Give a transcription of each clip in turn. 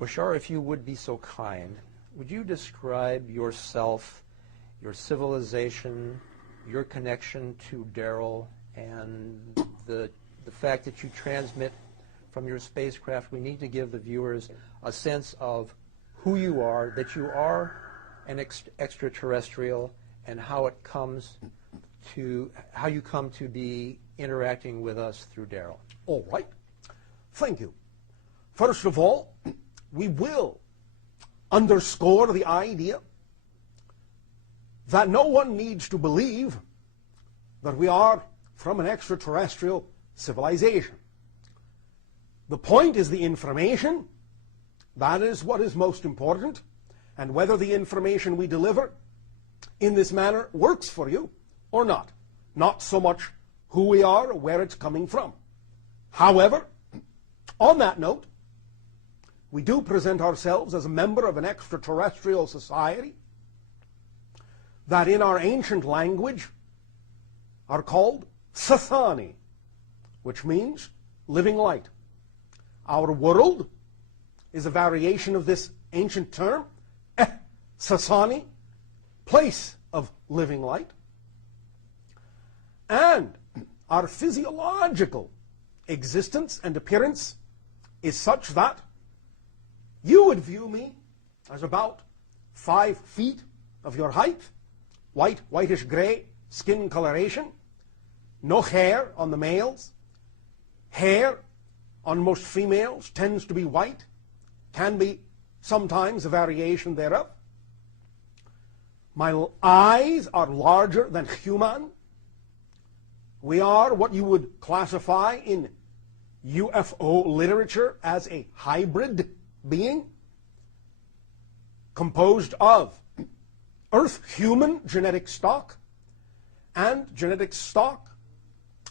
Bashar, if you would be so kind, would you describe yourself, your civilization, your connection to Daryl, and the fact that you transmit from your spacecraft? We need to give the viewers a sense of who you are, that you are an extraterrestrial, and how you come to be interacting with us through Daryl. All right. Thank you. First of all, we will underscore the idea that no one needs to believe that we are from an extraterrestrial civilization. The point is the information. That is what is most important. And whether the information we deliver in this manner works for you or not. Not so much who we are or where it's coming from. However, on that note, we do present ourselves as a member of an extraterrestrial society that in our ancient language are called Sathani, which means living light. Our world is a variation of this ancient term, Sathani, place of living light. And our physiological existence and appearance is such that you would view me as about 5 feet of your height, whitish gray skin coloration, no hair on the males. Hair on most females tends to be white, can be sometimes a variation thereof. My eyes are larger than human. We are what you would classify in UFO literature as a hybrid being, composed of Earth-human genetic stock and genetic stock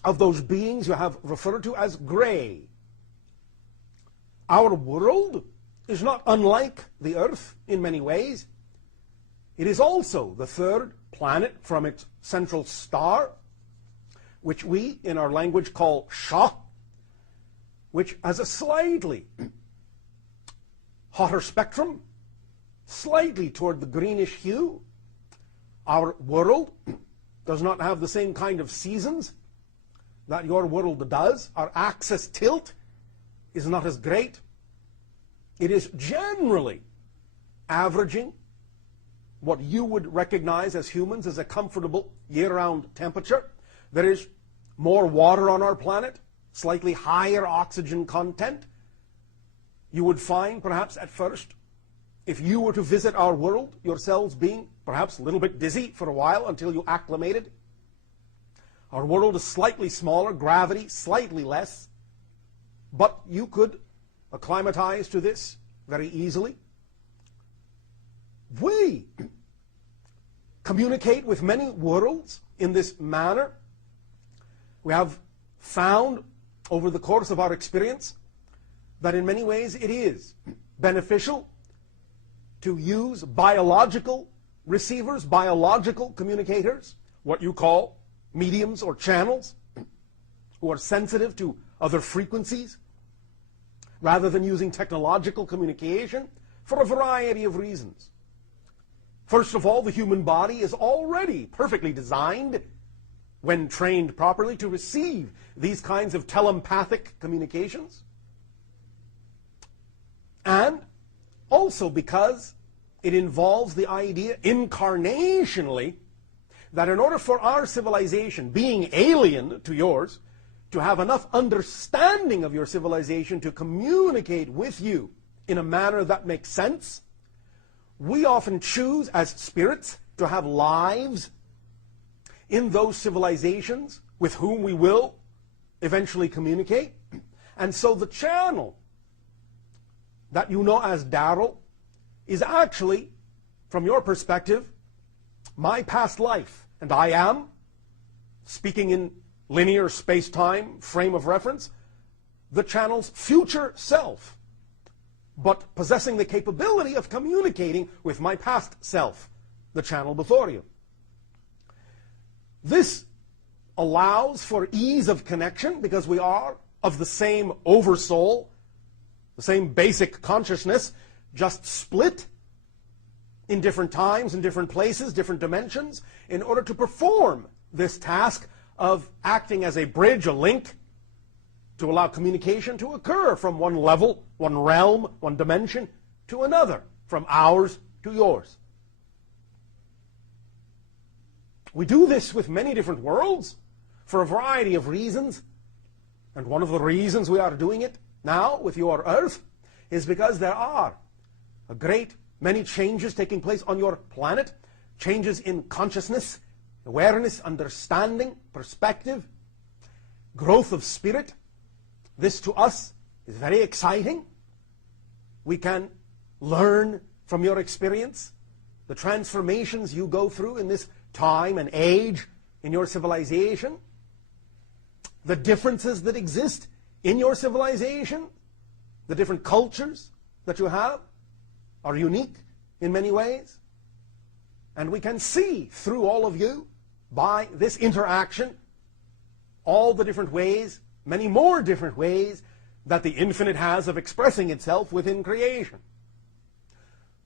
of those beings you have referred to as gray. Our world is not unlike the Earth in many ways. It is also the third planet from its central star, which we in our language call Shah, which has a slightly hotter spectrum, slightly toward the greenish hue. Our world does not have the same kind of seasons that your world does. Our axis tilt is not as great. It is generally averaging what you would recognize as humans as a comfortable year-round temperature. There is more water on our planet, slightly higher oxygen content. You would find, perhaps at first, if you were to visit our world, yourselves being perhaps a little bit dizzy for a while until you acclimated. Our world is slightly smaller, gravity slightly less, but you could acclimatize to this very easily. We communicate with many worlds in this manner. We have found over the course of our experience that in many ways it is beneficial to use biological receivers, biological communicators, what you call mediums or channels, who are sensitive to other frequencies, rather than using technological communication for a variety of reasons. First of all, the human body is already perfectly designed, when trained properly, to receive these kinds of telepathic communications. And also because it involves the idea incarnationally that in order for our civilization, being alien to yours, to have enough understanding of your civilization to communicate with you in a manner that makes sense, we often choose as spirits to have lives in those civilizations with whom we will eventually communicate. And so the channel that you know as Daryl is actually, from your perspective, my past life. And I am, speaking in linear space-time frame of reference, the channel's future self, but possessing the capability of communicating with my past self, the channel before you. This allows for ease of connection because we are of the same oversoul, the same basic consciousness, just split in different times, in different places, different dimensions, in order to perform this task of acting as a bridge, a link, to allow communication to occur from one level, one realm, one dimension to another, from ours to yours. We do this with many different worlds for a variety of reasons. And one of the reasons we are doing it now with your Earth is because there are a great many changes taking place on your planet, changes in consciousness, awareness, understanding, perspective, growth of spirit. This to us is very exciting. We can learn from your experience the transformations you go through in this time and age in your civilization, the differences that exist in your civilization, the different cultures that you have are unique in many ways. And we can see through all of you, by this interaction, all the different ways, many more different ways, that the infinite has of expressing itself within creation.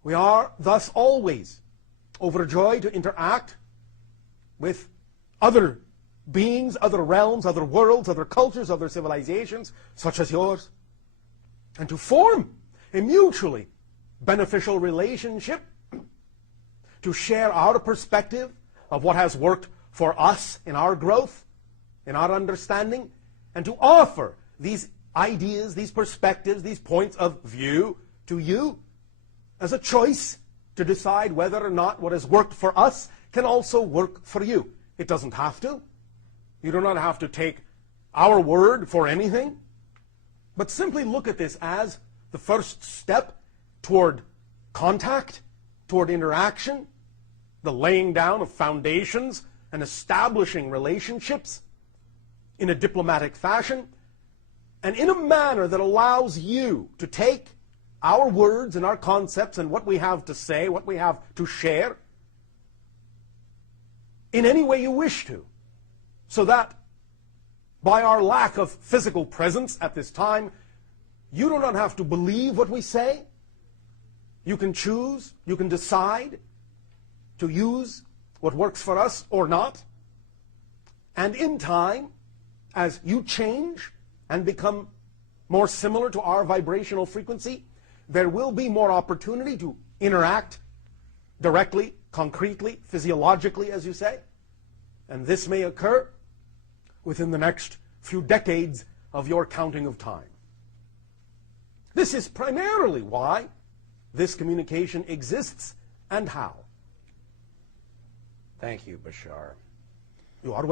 We are thus always overjoyed to interact with other beings, other realms, other worlds, other cultures, other civilizations, such as yours, and to form a mutually beneficial relationship, to share our perspective of what has worked for us in our growth, in our understanding, and to offer these ideas, these perspectives, these points of view to you as a choice to decide whether or not what has worked for us can also work for you. It doesn't have to. You do not have to take our word for anything, but simply look at this as the first step toward contact, toward interaction, the laying down of foundations and establishing relationships in a diplomatic fashion, and in a manner that allows you to take our words and our concepts and what we have to say, what we have to share, in any way you wish to, so that by our lack of physical presence at this time, you do not have to believe what we say. You can choose, you can decide to use what works for us or not. And in time, as you change and become more similar to our vibrational frequency, there will be more opportunity to interact directly, concretely, physiologically, as you say. And this may occur within the next few decades of your counting of time. This is primarily why this communication exists and how. Thank you, Bashar. You are welcome.